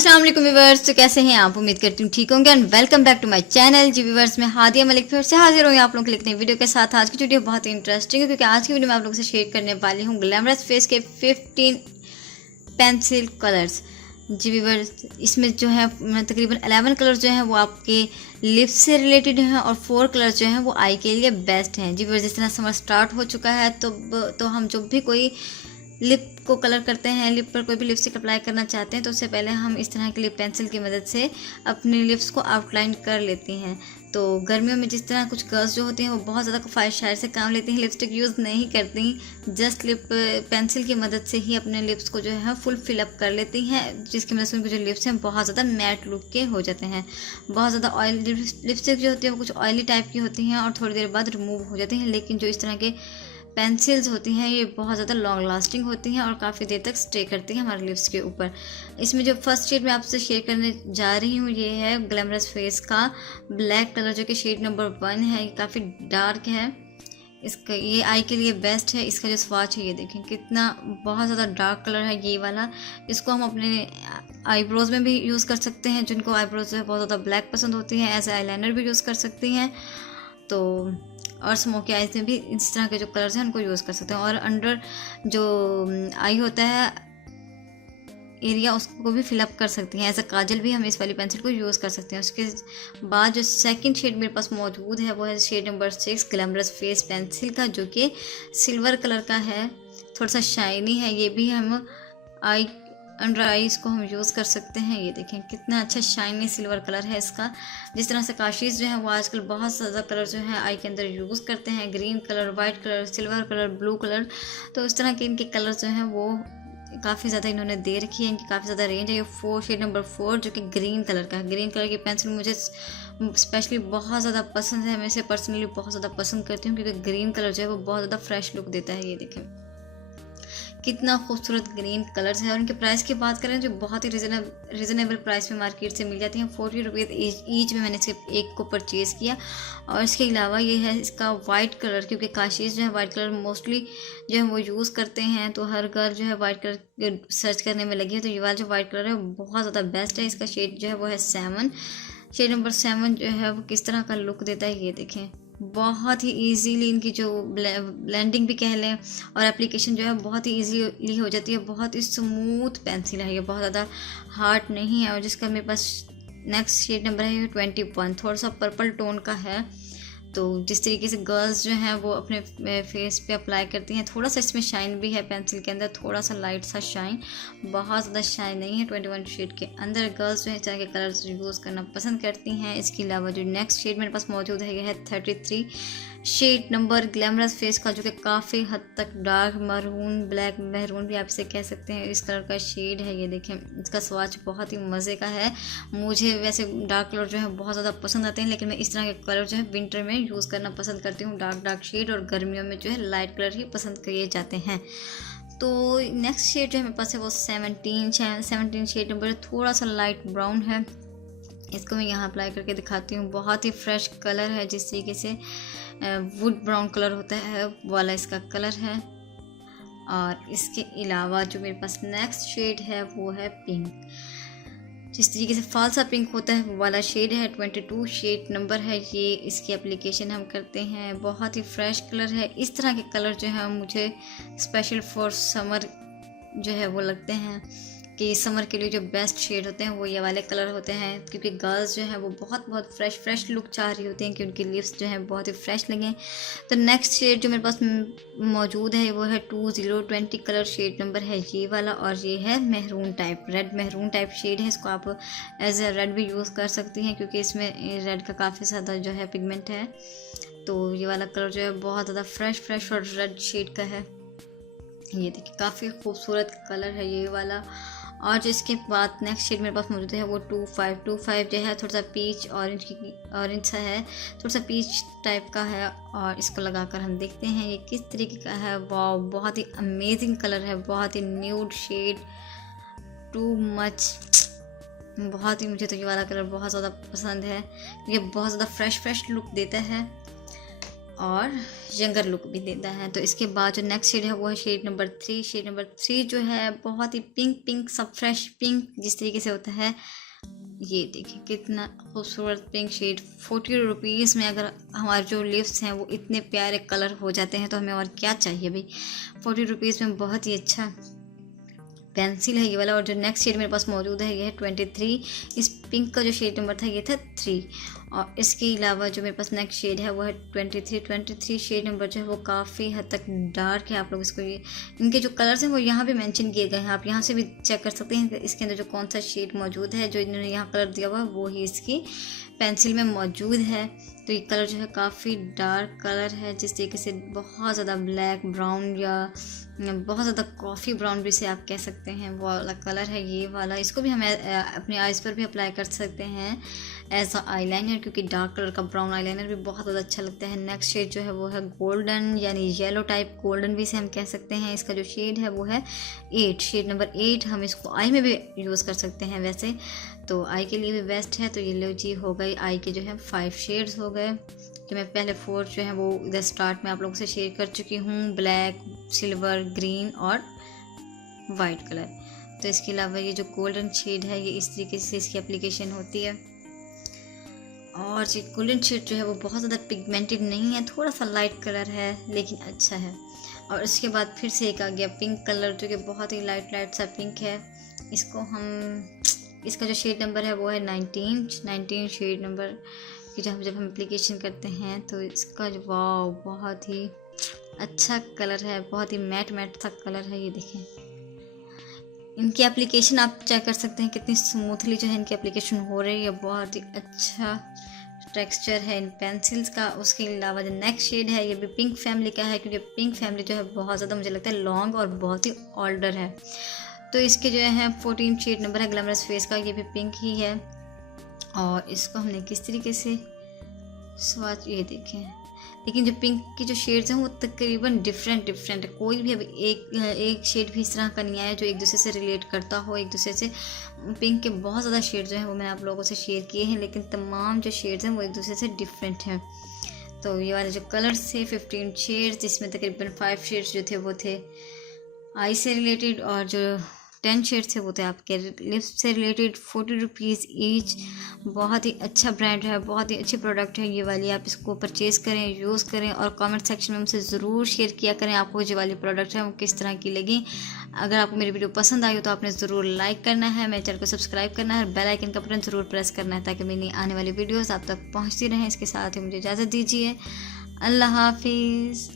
अस्सलाम वालेकुम व्यूअर्स। तो कैसे हैं आप? उम्मीद करती हूँ ठीक होंगे and welcome back to my channel जी व्यूअर्स। मैं हादिया मलिक फिर से हाजिर हूँ आप लोगों के लिए वीडियो के साथ। आज की वीडियो बहुत ही इंटरेस्टिंग है क्योंकि आज की वीडियो में आप लोगों से शेयर करने वाली हूँ ग्लैमरस फेस के 15 पेंसिल कलर्स। जी व्यूअर्स, इसमें जो है तकरीबन 11 कलर जो हैं वो आपके लिप्स से रिलेटेड हैं और 4 कलर जो हैं वो आई के लिए बेस्ट हैं। जी व्यूअर्स, जिस तरह समर स्टार्ट हो चुका है तो हम जब भी कोई लिप को कलर करते हैं, लिप पर कोई भी लिपस्टिक अप्लाई करना चाहते हैं तो उससे पहले हम इस तरह की लिप पेंसिल की मदद से अपने लिप्स को आउटलाइन कर लेती हैं। तो गर्मियों में जिस तरह कुछ गर्ल्स जो होती हैं वो बहुत ज़्यादा ख्वाहिश शायर से काम लेती हैं, लिपस्टिक यूज़ नहीं करती, जस्ट लिप पेंसिल की मदद से ही अपने लिप्स को जो है फुल फिलअप कर लेती हैं, जिसकी मदद से उनके जो लिप्स हैं बहुत ज़्यादा मैट लुक के हो जाते हैं। बहुत ज़्यादा ऑयल लिपस्टिक जो होती है वो कुछ ऑयली टाइप की होती हैं और थोड़ी देर बाद रिमूव हो जाती हैं, लेकिन जो इस तरह के पेंसिल्स होती हैं ये बहुत ज़्यादा लॉन्ग लास्टिंग होती हैं और काफ़ी देर तक स्टे करती हैं हमारे लिप्स के ऊपर। इसमें जो फर्स्ट शेड मैं आपसे शेयर करने जा रही हूँ ये है ग्लैमरस फेस का ब्लैक कलर, जो कि शेड नंबर 1 है। ये काफ़ी डार्क है, इसका ये आई के लिए बेस्ट है। इसका जो स्वाच है ये देखें कितना बहुत ज़्यादा डार्क कलर है ये वाला। इसको हम अपने आईब्रोज़ में भी यूज़ कर सकते हैं, जिनको आईब्रोज है बहुत ज़्यादा ब्लैक पसंद होती हैं, एज आईलाइनर भी यूज़ कर सकती हैं। तो और स्मोकी आईज में भी इस तरह के जो कलर्स हैं उनको यूज़ कर सकते हैं। और अंडर जो आई होता है एरिया उसको भी फिलअप कर सकती हैं, ऐसा काजल भी हम इस वाली पेंसिल को यूज़ कर सकते हैं। उसके बाद जो सेकंड शेड मेरे पास मौजूद है वो है shade number 6 glamorous face pencil का, जो कि सिल्वर कलर का है, थोड़ा सा शाइनी है। ये भी हम आई अंडर आईज को हम यूज़ कर सकते हैं। ये देखें कितना अच्छा शाइनी सिल्वर कलर है इसका। जिस तरह से काशीज़ जो है वो आजकल बहुत ज़्यादा कलर जो है आई के अंदर यूज़ करते हैं, green colour, white colour, silver colour, blue colour. तो इस तरह के इनके कलर जो हैं वो काफ़ी ज़्यादा इन्होंने दे रखी है, इनकी काफ़ी ज़्यादा रेंज है। ये शेड नंबर 4 जो कि ग्रीन कलर का है। ग्रीन कलर की पेंसिल मुझे स्पेशली बहुत ज़्यादा पसंद है, मैं इसे पर्सनली बहुत ज़्यादा पसंद करती हूँ क्योंकि ग्रीन कलर जो है वो बहुत ज़्यादा फ्रेश लुक देता है। ये देखें कितना खूबसूरत ग्रीन कलर्स है। और इनके प्राइस की बात करें जो बहुत ही रिजनेबल प्राइस में मार्केट से मिल जाती हैं, 40 रुपीज़ ईच में मैंने सिर्फ एक को परचेज़ किया। और इसके अलावा ये है इसका वाइट कलर, क्योंकि काशीज़ जो है वाइट कलर मोस्टली जो है वो यूज़ करते हैं, तो हर गर्ल जो है वाइट कलर सर्च करने में लगी है। तो ये वाला जो वाइट कलर है वो बहुत ज़्यादा बेस्ट है। इसका शेड जो है वो है 7, शेड नंबर 7 जो है वो किस तरह का लुक देता है ये देखें। बहुत ही इजीली इनकी जो ब्लेंडिंग भी कह लें और एप्लीकेशन जो है बहुत ही इजीली हो जाती है। बहुत ही स्मूथ पेंसिल है ये, बहुत ज़्यादा हार्ड नहीं है। और जिसका मेरे पास नेक्स्ट शेड नंबर है 21, थोड़ा सा पर्पल टोन का है। तो जिस तरीके से गर्ल्स जो हैं वो अपने फेस पे अप्लाई करती हैं, थोड़ा सा इसमें शाइन भी है पेंसिल के अंदर, थोड़ा सा लाइट सा शाइन, बहुत ज़्यादा शाइन नहीं है। 21 शेड के अंदर गर्ल्स जो है इस तरह के कलर्स यूज़ करना पसंद करती हैं। इसके अलावा जो नेक्स्ट शेड मेरे पास मौजूद है यह है 33 शेड नंबर ग्लैमरस फेस का, जो कि काफ़ी हद तक डार्क मरून, ब्लैक महरून भी आप इसे कह सकते हैं, इस कलर का शेड है। ये देखें इसका स्वाच बहुत ही मज़े का है। मुझे वैसे डार्क कलर जो है बहुत ज़्यादा पसंद आते हैं, लेकिन मैं इस तरह के कलर जो है विंटर में यूज़ करना पसंद करती हूँ, डार्क शेड, और गर्मियों में जो है लाइट कलर ही पसंद किए जाते हैं। तो नेक्स्ट शेड जो है मेरे पास है वो 17 शेड नंबर, थोड़ा सा लाइट ब्राउन है। इसको मैं यहाँ अप्लाई करके दिखाती हूँ। बहुत ही फ्रेश कलर है, जिस तरीके से वुड ब्राउन कलर होता है वाला इसका कलर है। और इसके अलावा जो मेरे पास नेक्स्ट शेड है वो है पिंक, जिस तरीके से फालसा पिंक होता है वो वाला शेड है। 22 शेड नंबर है ये, इसकी एप्लीकेशन हम करते हैं। बहुत ही फ्रेश कलर है। इस तरह के कलर जो है मुझे स्पेशल फॉर समर जो है वो लगते हैं कि समर के लिए जो बेस्ट शेड होते हैं वो ये वाले कलर होते हैं, क्योंकि गर्ल्स जो हैं वो बहुत फ्रेश लुक चाह रही होती हैं कि उनकी लिप्स जो हैं बहुत ही फ्रेश लगें। तो नेक्स्ट शेड जो मेरे पास मौजूद है वो है 20 कलर, शेड नंबर है ये वाला, और ये है maroon type, red maroon type shade है। इसको आप एज ए रेड भी यूज़ कर सकती हैं क्योंकि इसमें रेड का काफ़ी ज़्यादा जो है पिगमेंट है। तो ये वाला कलर जो है बहुत ज़्यादा फ्रेश और रेड शेड का है। ये देखिए काफ़ी खूबसूरत कलर है ये वाला। और जिसके बाद नेक्स्ट शेड मेरे पास मौजूद है वो 25 जो है, थोड़ा सा पीच ऑरेंज सा है, थोड़ा सा पीच टाइप का है। और इसको लगाकर हम देखते हैं ये किस तरीके का है। वाह, बहुत ही अमेजिंग कलर है, बहुत ही न्यूड शेड, टू मच। बहुत ही मुझे तो ये वाला कलर बहुत ज़्यादा पसंद है, ये बहुत ज़्यादा फ्रेश लुक देता है। और यंगर लुक भी देता है। तो इसके बाद जो नेक्स्ट शेड है वो है शेड नंबर 3। शेड नंबर 3 जो है बहुत ही पिंक सब फ्रेश पिंक जिस तरीके से होता है, ये देखिए कितना खूबसूरत पिंक शेड। 40 रुपीज़ में अगर हमारे जो लिप्स हैं वो इतने प्यारे कलर हो जाते हैं तो हमें और क्या चाहिए भाई। 40 रुपीज़ में बहुत ही अच्छा पेंसिल है ये वाला। और जो नेक्स्ट शेड मेरे पास मौजूद है ये है 23। इस पिंक का जो शेड नंबर था ये था 3। और इसके अलावा जो मेरे पास नेक्स्ट शेड है वो है 23 शेड नंबर जो है वो काफ़ी हद तक डार्क है। आप लोग इसको ये इनके जो कलर्स हैं वो यहाँ पे मेंशन किए गए हैं, आप यहाँ से भी चेक कर सकते हैं इसके अंदर जो कौन सा शेड मौजूद है। जो इन्होंने यहाँ कलर दिया हुआ है वो ही इसकी पेंसिल में मौजूद है। तो ये कलर जो है काफ़ी डार्क कलर है, जिस तरीके से बहुत ज़्यादा ब्लैक ब्राउन या बहुत ज़्यादा कॉफ़ी ब्राउन भी से आप कह सकते हैं वो वाला कलर है ये वाला। इसको भी हमें अपने आइज़ पर भी अप्लाई कर सकते हैं एज अ आईलाइनर, क्योंकि डार्क कलर का ब्राउन आईलाइनर भी बहुत ज़्यादा अच्छा लगता है। नेक्स्ट शेड जो है वो है गोल्डन, यानी येलो टाइप गोल्डन भी से हम कह सकते हैं। इसका जो शेड है वो है 8, शेड नंबर 8। हम इसको आई में भी यूज़ कर सकते हैं वैसे, तो आई के लिए भी बेस्ट है। तो ये लो जी हो गई आई के जो है 5 शेड्स हो गए, जो मैं पहले 4 जो है वो इधर स्टार्ट में आप लोगों से शेयर कर चुकी हूँ, ब्लैक, सिल्वर, ग्रीन और वाइट कलर। तो इसके अलावा ये जो गोल्डन शेड है ये इस तरीके से इसकी एप्लीकेशन होती है। और ये गोल्डन शेड जो है वो बहुत ज़्यादा पिगमेंटेड नहीं है, थोड़ा सा लाइट कलर है लेकिन अच्छा है। और इसके बाद फिर से एक आ गया पिंक कलर, जो कि बहुत ही लाइट सा पिंक है। इसको हम इसका जो शेड नंबर है वो है 19 शेड नंबर की। जब हम एप्लीकेशन करते हैं तो इसका जो वाव बहुत ही अच्छा कलर है, बहुत ही मैट सा कलर है। ये देखें इनकी एप्लीकेशन आप चेक कर सकते हैं कितनी स्मूथली जो है इनकी एप्लीकेशन हो रही है, बहुत ही अच्छा टेक्सचर है इन पेंसिल्स का। उसके अलावा जो नेक्स्ट शेड है ये भी पिंक फैमिली का है, क्योंकि पिंक फैमिली जो है बहुत ज़्यादा मुझे लगता है लॉन्ग और बहुत ही ओल्डर है। तो इसके जो है 14 शेड नंबर है ग्लैमरस फेस का, ये भी पिंक ही है। और इसको हमने किस तरीके से स्वाच, ये देखें, लेकिन जो पिंक की जो शेड्स हैं वो तकरीबन डिफरेंट है। कोई भी अभी एक शेड भी इस तरह का नहीं आया जो एक दूसरे से रिलेट करता हो एक दूसरे से। पिंक के बहुत ज़्यादा शेड जो हैं वो मैंने आप लोगों से शेयर किए हैं, लेकिन तमाम जो शेड्स हैं वो एक दूसरे से डिफरेंट हैं। तो ये वाले जो कलर्स थे 15 शेड्स, जिसमें तकरीबन 5 शेड्स जो थे वो थे आई से रिलेटेड, और जो 10 शेड्स थे वो थे आपके लिप्स से रिलेटेड। 40 rupees each. बहुत ही अच्छा ब्रांड है, बहुत ही अच्छी प्रोडक्ट है ये वाली। आप इसको परचेज़ करें, यूज़ करें और कमेंट सेक्शन में मुझसे ज़रूर शेयर किया करें आपको जो वाली प्रोडक्ट है वो किस तरह की लगी। अगर आपको मेरी वीडियो पसंद आई हो तो आपने ज़रूर लाइक करना है, मेरे चैनल को सब्सक्राइब करना है और बेल आइकन का बटन ज़रूर प्रेस करना है, ताकि मेरी आने वाली वीडियोज़ आप तक पहुँचती रहें। इसके साथ ही मुझे इजाज़त दीजिए। अल्लाह हाफिज़।